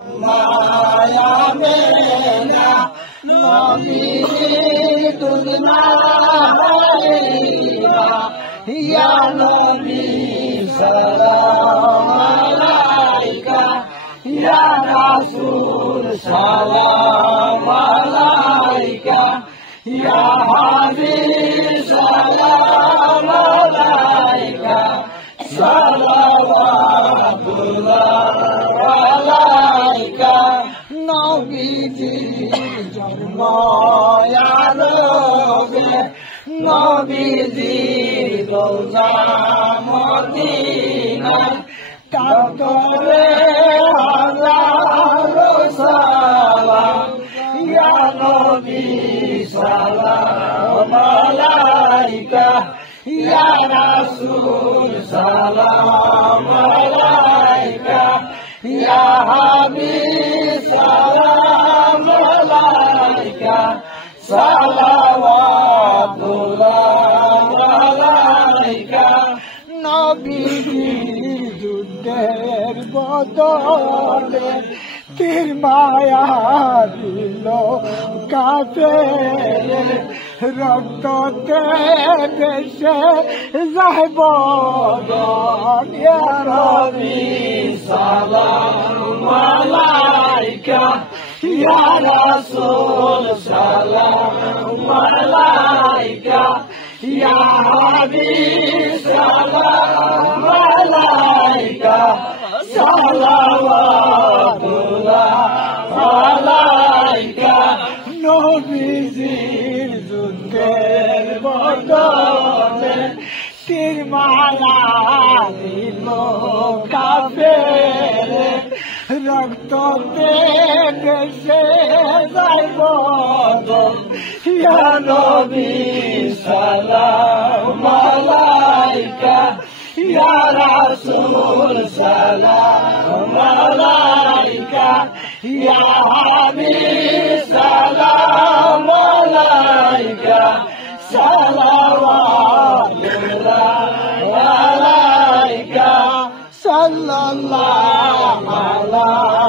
মায়া মেলা নবী দুনিয়া ইয়া নবী সালাম আলাইকা ইয়া রাসূল সালাম আলাইকা ইয়া হাবিব সালাম আলাইকা সালাওয়াতুল্লাহ আলাইকা নবীজির জন্ম আলোকে নবীজির রওজা মদিনায় কাতরে হাজারো সালাম ইয়া নবী সালাম আলাইকা ইয়া রাসূল সালাম আলাইকা ইয়া হাবিব সালাম আলাইকা সালাওয়াতুল্লাহ আলাইকা নবীজি যুদ্ধের বদলে তীর মায়া দিল কাফের রক্ততে ভেসে যায় বদন ইয়া নবী সালাম আলাইকা ইয়া রাসূল সালাম আলাইকা ইয়া হাবিব সালাম আলাইকা সালাওয়াতুল্লাহ আলাইকা নবীজির যুদ্ধের বদলে তীর মালা দিল কাফের রক্ততে ভেসে যায় বদন ইয়া নবী সালাম আলাইকা ইয়া রাসূল সালাম আলাইকা ইয়া হাবিব সালাম আলাইকা সালাওয়াতুল্লাহ আলাইকা সাল্লাল্লাহু আলাইহি